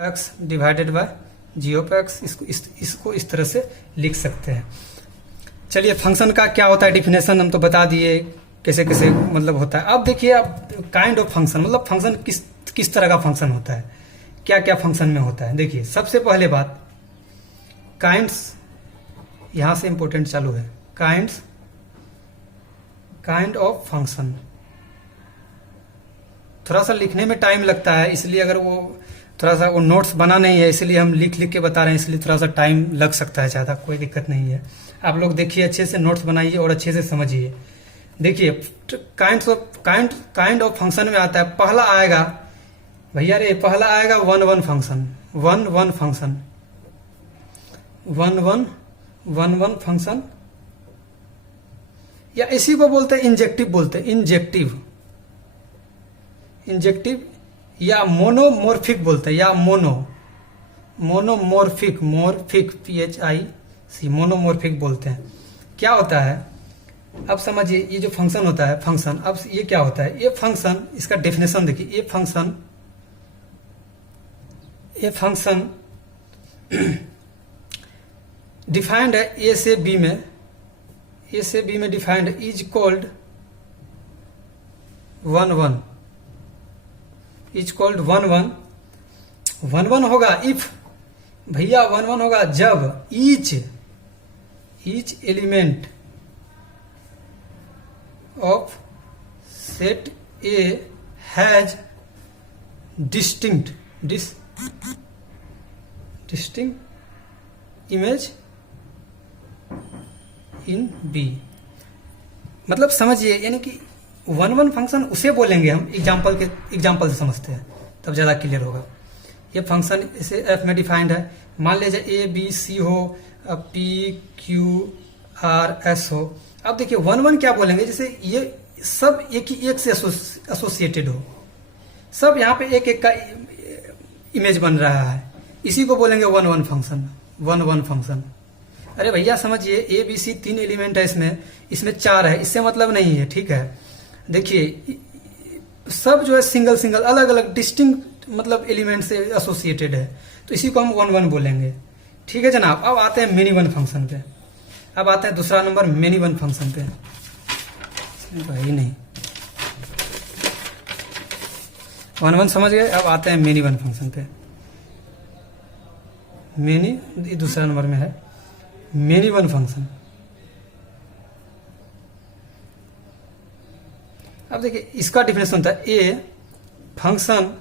X divided by g of x, इसको इस तरह से लिख सकते हैं। चलिए फंक्शन का क्या होता है डिफिनेशन हम तो बता दिए कैसे कैसे मतलब होता है। अब देखिए अब काइंड ऑफ फंक्शन मतलब फंक्शन किस तरह का फंक्शन होता है, क्या क्या फंक्शन में होता है। देखिए सबसे पहले बात काइंड्स, यहां से इंपॉर्टेंट चालू है, काइंड ऑफ फंक्शन। थोड़ा सा लिखने में टाइम लगता है, इसलिए अगर वो थोड़ा सा वो नोट्स बना नहीं है इसलिए हम लिख लिख के बता रहे हैं, इसलिए थोड़ा सा टाइम लग सकता है ज़्यादा, कोई दिक्कत नहीं है। आप लोग देखिए अच्छे से नोट्स बनाइए और अच्छे से समझिए। देखिए काइंड ऑफ फंक्शन में आता है, पहला आएगा भैया रे, पहला आएगा वन वन फंक्शन, या इसी को बोलते हैं इंजेक्टिव या मोनोमॉर्फिक बोलते हैं, या मोनोमॉर्फिक PHIC मोनोमॉर्फिक बोलते हैं। क्या होता है अब समझिए, ये जो फंक्शन होता है फंक्शन, अब ये क्या होता है, ये फंक्शन, इसका डेफिनेशन देखिए, ये फंक्शन डिफाइंड है ए से बी में डिफाइंड इज कॉल्ड वन होगा इफ, भैया वन होगा जब each element of set A has distinct image in B. मतलब समझिए, यानी कि वन फंक्शन उसे बोलेंगे हम, एग्जाम्पल से समझते हैं तब ज्यादा क्लियर होगा। ये फंक्शन इसे एफ में डिफाइंड है, मान लीजिए ए बी सी हो, पी क्यू आर एस हो। अब देखिए वन क्या बोलेंगे, जैसे ये सब एक से एसोसिएटेड हो, सब यहाँ पे एक का इमेज बन रहा है, इसी को बोलेंगे वन फंक्शन। अरे भैया समझिए, ए बी सी 3 एलिमेंट है, इसमें 4 है, इससे मतलब नहीं है, ठीक है। देखिए सब जो है सिंगल अलग डिस्टिंक्ट मतलब एलिमेंट से एसोसिएटेड है, तो इसी को हम वन बोलेंगे, ठीक है जनाब। अब आते हैं मेनी वन फंक्शन पे, अब आते हैं दूसरा नंबर मेनी वन फंक्शन पे। भाई नहीं, वन समझ गए, अब आते हैं मेनी वन फंक्शन पे। मेनी दूसरा नंबर में है मेनी वन फंक्शन। अब देखिए इसका डिफिनेशन होता है ए फंक्शन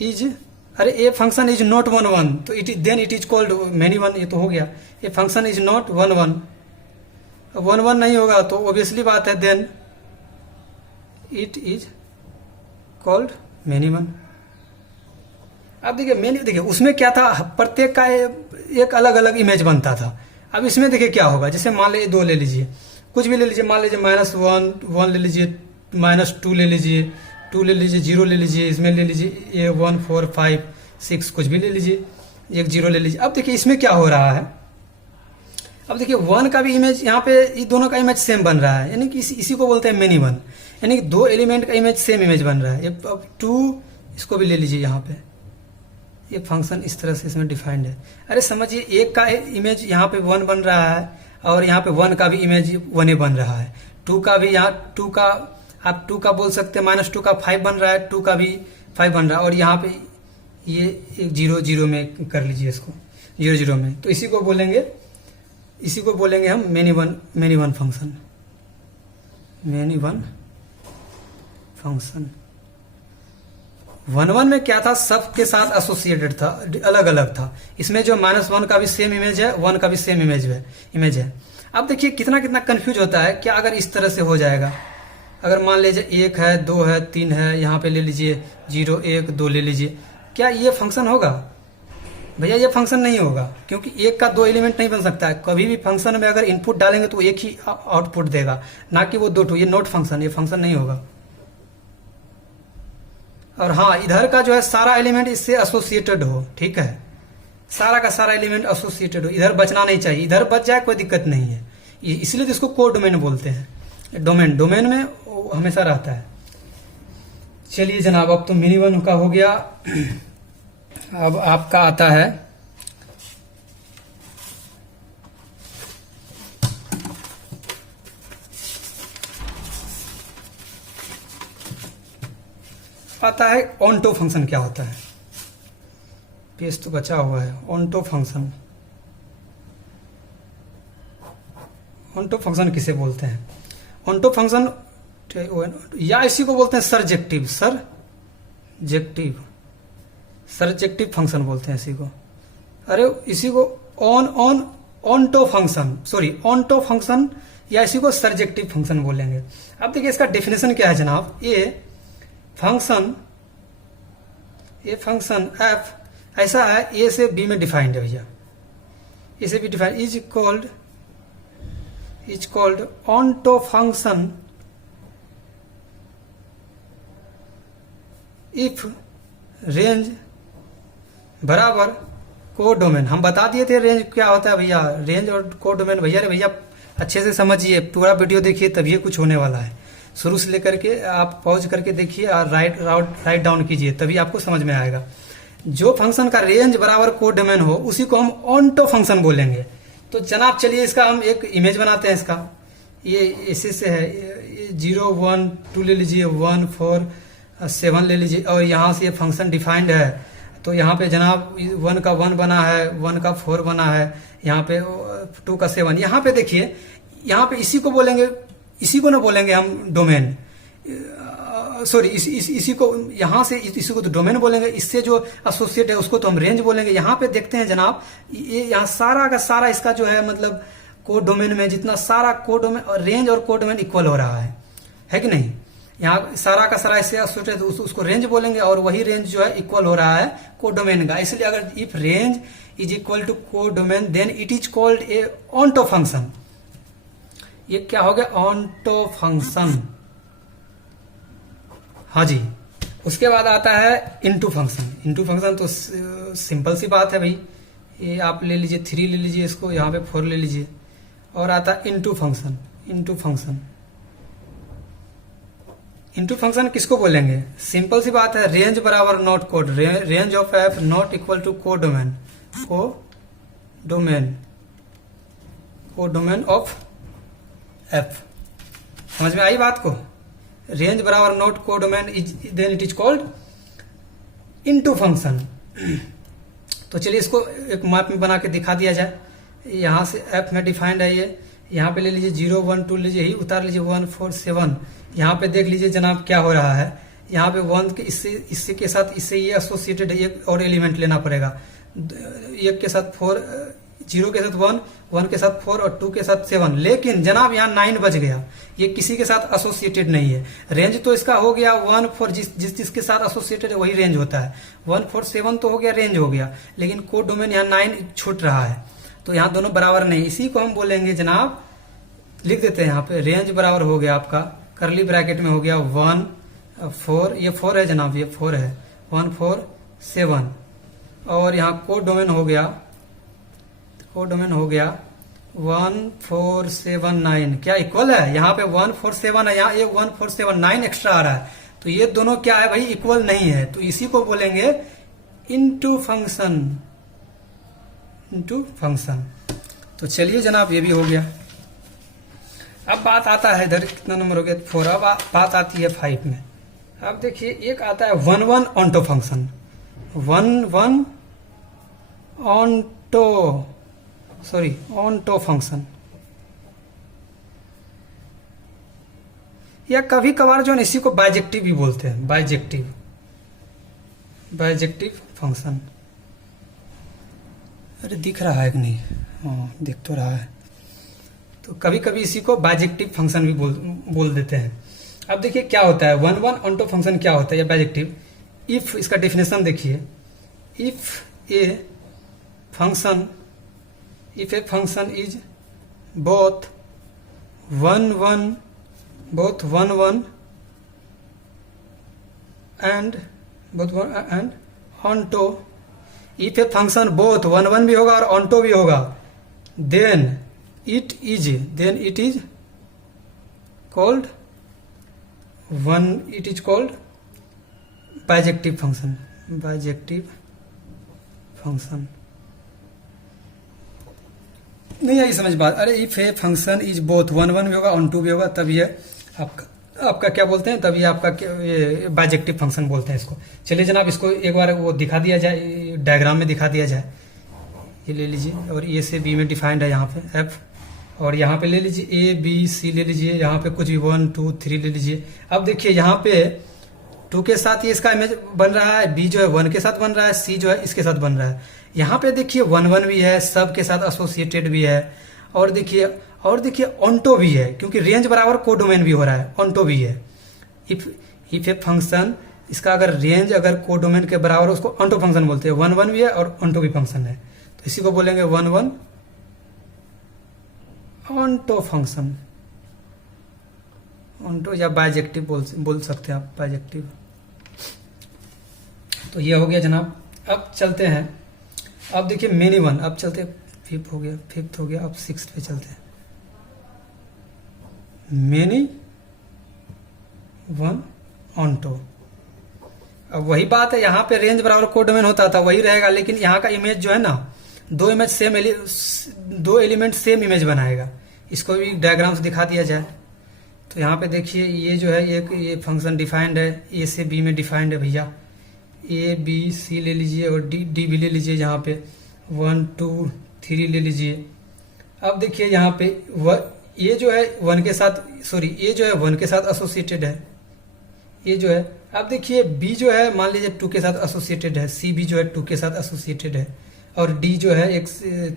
इज, अरे a function is not one, तो then it is called many one, ये तो हो गया। A function is not one नहीं होगा तो ऑब्वियसली बात है then it is called many one. अब देखिए उसमें क्या था, प्रत्येक का एक अलग इमेज बनता था। अब इसमें देखिए क्या होगा, जैसे मान लीजिए 2 ले लीजिए, कुछ भी ले लीजिए, मान लीजिए -1 ले लीजिए, -2 ले लीजिए, 2 ले लीजिए, 0 ले लीजिए, इसमें ले लीजिए 1 4 5 6 कुछ भी ले लीजिए, 1 0 ले लीजिए। अब देखिए इसमें क्या हो रहा है, अब देखिए 1 का भी इमेज यहाँ पे, ये दोनों का इमेज सेम बन रहा है, यानी कि इसी को बोलते हैं मेनी वन, यानी कि 2 एलिमेंट का इमेज सेम इमेज बन रहा है। अब 2 इसको भी ले लीजिए, यहाँ पे ये फंक्शन इस तरह से इसमें डिफाइंड है। अरे समझिए एक का इमेज यहाँ पे 1 बन रहा है और यहाँ पे 1 का भी इमेज 1 बन रहा है, 2 का भी, यहाँ 2 का आप 2 का बोल सकते हैं, -2 का 5 बन रहा है, 2 का भी 5 बन रहा है, और यहाँ पे ये एक 0 में कर लीजिए इसको, 0 में, तो इसी को बोलेंगे हम मेनी वन फंक्शन। वन में क्या था, सब के साथ एसोसिएटेड था, अलग था। इसमें जो -1 का भी सेम इमेज है, 1 का भी सेम इमेज है। अब देखिए कितना कंफ्यूज होता है, क्या अगर इस तरह से हो जाएगा, अगर मान लीजिए 1 है, 2 है, 3 है, यहाँ पे ले लीजिए 0 1 2 ले लीजिए, क्या ये फंक्शन होगा? भैया ये फंक्शन नहीं होगा, क्योंकि 1 का 2 एलिमेंट नहीं बन सकता है। कभी भी फंक्शन में अगर इनपुट डालेंगे तो एक ही आउटपुट देगा, ना कि वो 2 ये नॉट फंक्शन, ये फंक्शन नहीं होगा। और हाँ, इधर का जो है सारा एलिमेंट इससे एसोसिएटेड हो, ठीक है, सारा का सारा एलिमेंट एसोसिएटेड हो, इधर बचना नहीं चाहिए, इधर बच जाए कोई दिक्कत नहीं है, इसलिए तो इसको को डोमेन बोलते हैं। डोमेन में हमेशा रहता है। चलिए जनाब, अब तो मिनी वन का हो गया। अब आपका आता है ऑन्टो फंक्शन। क्या होता है? पेज तो बचा हुआ है। ऑन्टो फंक्शन, ऑन्टो फंक्शन किसे बोलते हैं? ऑन्टो फंक्शन या इसी को बोलते हैं सरजेक्टिव, सरजेक्टिव फंक्शन बोलते हैं इसी को। अरे इसी को ऑन्टो फंक्शन या इसी को सरजेक्टिव फंक्शन बोलेंगे। अब देखिए इसका डेफिनेशन क्या है जनाब। ये फंक्शन एफ ऐसा है, ए से बी में डिफाइंड है भैया, ए से be defined, is called onto function if range बराबर कोडोमेन। हम बता दिए थे रेंज क्या होता है भैया, रेंज और कोडोमेन। भैया अच्छे से समझिए, पूरा वीडियो देखिए तभी कुछ होने वाला है। शुरू से लेकर के आप पॉज करके देखिए और राइट डाउन कीजिए, तभी आपको समझ में आएगा। जो फंक्शन का रेंज बराबर कोडोमेन हो उसी को हम ऑन्टो फंक्शन बोलेंगे। तो जनाब चलिए इसका हम एक इमेज बनाते हैं इसका। ये इसी से है, 0 1 2 ले लीजिए, 1 4 7 ले लीजिए, और यहाँ से ये फंक्शन डिफाइंड है। तो यहाँ पे जनाब 1 का 1 बना है, 1 का 4 बना है, यहाँ पे 2 का 7। यहाँ पे देखिए, यहाँ पे इसी को बोलेंगे, इसी को ना बोलेंगे हम डोमेन, सॉरी इसी को यहाँ से इसी को तो डोमेन बोलेंगे, इससे जो एसोसिएट है उसको तो हम रेंज बोलेंगे। यहाँ पे देखते हैं जनाब, ये यहाँ सारा का सारा इसका जो है मतलब कोड डोमेन में जितना सारा कोड डोमेन और रेंज और कोड डोमेन इक्वल हो रहा है कि नहीं? यहाँ सारा का सारा इससे एसोसिएट है तो उसको रेंज बोलेंगे, और वही रेंज जो है इक्वल हो रहा है कोड डोमेन का। इसलिए अगर if range is equal to codomain then it is called a onto function. ये क्या हो गया? Onto function. हाँ जी। उसके बाद आता है इनटू फंक्शन। इनटू फंक्शन तो सिंपल सी बात है भाई, ये आप ले लीजिए 3 ले लीजिए, इसको यहाँ पे 4 ले लीजिए, और आता है इनटू फंक्शन। इनटू फंक्शन किसको बोलेंगे? सिंपल सी बात है, रेंज बराबर not code, range of f not equal to codomain, codomain of f. समझ में आई बात को? रेंज बराबर not codomain then it is called into function. तो चलिए इसको एक मैप में बना के दिखा दिया जाए। यहाँ से एफ में डिफाइंड है ये, यहाँ पे ले लीजिए 0 1 2 लीजिए, ही उतार लीजिए 1 4 7। यहाँ पे देख लीजिए जनाब क्या हो रहा है। यहाँ पे 1 के इससे के साथ इससे ये एसोसिएटेड एक और एलिमेंट लेना पड़ेगा। 1 के साथ 4, 0 के साथ 1, 1 के साथ 4 और 2 के साथ 7। लेकिन जनाब यहाँ 9 बच गया, ये किसी के साथ एसोसिएटेड नहीं है। रेंज तो इसका हो गया 1 4, जिसके साथ एसोसिएटेड है वही रेंज होता है। 1 4 7 तो हो गया, रेंज हो गया, लेकिन कोड डोमेन यहाँ 9 छूट रहा है, तो यहाँ दोनों बराबर नहीं। इसी को हम बोलेंगे जनाब, लिख देते हैं यहाँ पे, रेंज बराबर हो गया आपका करली ब्रैकेट में हो गया 1 4, ये 4 है जनाब, ये 4 है, 1 4 7, और यहाँ कोड डोमेन हो गया 1 4 7 9। क्या इक्वल है? यहाँ पे 1 4 7 है, यहाँ ये 1 4 7 9 एक्स्ट्रा आ रहा है, तो ये दोनों क्या है भाई? इक्वल नहीं है। तो इसी को बोलेंगे इनटू फंक्शन। तो चलिए जनाब ये भी हो गया। अब बात आता है इधर, कितना नंबर हो गया? 4। अब बात आती है 5 में। अब देखिए एक आता है 1 1 ऑन्टो फंक्शन। 1 1 ऑन्टो फंक्शन, या कभी कभार जो है इसी को बाइजेक्टिव भी बोलते हैं, बाइजेक्टिव फंक्शन। अरे दिख रहा है कि नहीं? हाँ दिख तो रहा है। तो कभी कभी इसी को बाइजेक्टिव फंक्शन भी बोल देते हैं। अब देखिए क्या होता है 1 1 ऑन्टो फंक्शन क्या होता है या बाइजेक्टिव। इफ, इसका डेफिनेशन देखिए, if A function is both 1 1 and onto, if a function both 1 1 भी होगा और onto भी होगा, then it is called bijective function, bijective function नहीं आई समझ बात। अरे if A function is both 1 1 भी होगा ऑन टू भी होगा, तब ये आपका क्या बोलते हैं, तब ये आपका ये बाइजेक्टिव फंक्शन बोलते हैं इसको। चलिए जनाब इसको एक बार वो दिखा दिया जाए, डायग्राम में दिखा दिया जाए। ये ले लीजिए और ए से बी में डिफाइंड है यहाँ पे एफ, और यहाँ पे ले लीजिए ए बी सी ले लीजिए, यहाँ पे कुछ भी 1 2 3 ले लीजिए। अब देखिए यहाँ पे 2 के साथ ये इसका इमेज बन रहा है, बी जो है 1 के साथ बन रहा है, सी जो है इसके साथ बन रहा है। यहाँ पे देखिए 1 1 भी है, सब के साथ एसोसिएटेड भी है, और देखिए ऑन्टो भी है, क्योंकि रेंज बराबर कोडोमेन भी हो रहा है, ऑन्टो भी है। इफ ए फंक्शन इसका अगर रेंज अगर कोडोमेन के बराबर उसको ऑन्टो फंक्शन बोलते हैं। 1 1 भी है और ऑन्टो भी फंक्शन है, तो इसी को बोलेंगे 1 1 ऑन्टो फंक्शन। ऑन्टो या बाइजेक्टिव बोल सकते हैं आप, बाइजेक्टिव। तो ये हो गया जनाब। अब चलते हैं, अब देखिए मेनी वन, अब चलते हैं फिफ्थ हो गया, अब सिक्स्थ पे चलते हैं। Many one onto. अब वही बात है, यहाँ पे रेंज बराबर कोडोमेन होता था, वही रहेगा, लेकिन यहाँ का इमेज जो है ना, दो एलिमेंट सेम इमेज बनाएगा। इसको भी डायग्राम से दिखा दिया जाए तो यहाँ पे देखिए ये जो है ये फंक्शन डिफाइंड है, ए से बी में डिफाइंड है भैया। ए बी सी ले लीजिए और डी भी ले लीजिए, यहाँ पे 1 2 3 ले लीजिए। अब देखिए यहाँ पे ये जो है 1 के साथ, सॉरी ये जो है 1 के साथ एसोसिएटेड है, ये जो है। अब देखिए बी जो है मान लीजिए 2 के साथ एसोसिएटेड है, सी भी जो है 2 के साथ एसोसिएटेड है, और डी जो है एक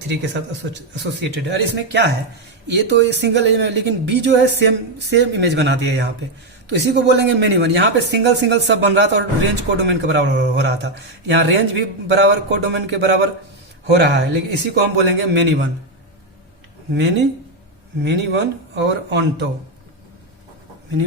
3 के साथ एसोसिएटेड है। और इसमें क्या है, ये तो सिंगल इमेज है, लेकिन बी जो है सेम इमेज बना दिया है यहाँ पे, तो इसी को बोलेंगे मेनी वन। यहाँ पे सिंगल सब बन रहा था और रेंज कोडोमेन के बराबर हो रहा था, यहाँ रेंज भी बराबर कोडोमेन के बराबर हो रहा है, लेकिन इसी को हम बोलेंगे मेनी वन। मेनी वन और ऑन्टो, मेनी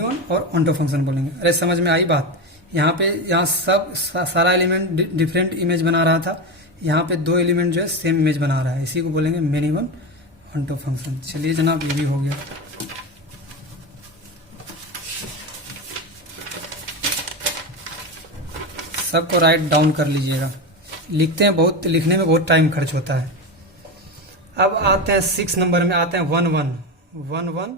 वन और ऑन्टो फंक्शन बोलेंगे। अरे समझ में आई बात। यहाँ सब सारा एलिमेंट डिफरेंट इमेज बना रहा था, यहाँ पे 2 एलिमेंट जो है सेम इमेज बना रहा है, इसी को बोलेंगे मेनी वन ऑन्टो फंक्शन। चलिए जनाब ये भी हो गया। सबको राइट डाउन कर लीजिएगा, लिखते हैं बहुत, लिखने में बहुत टाइम खर्च होता है। अब आते हैं 6 नंबर में, आते हैं 1 1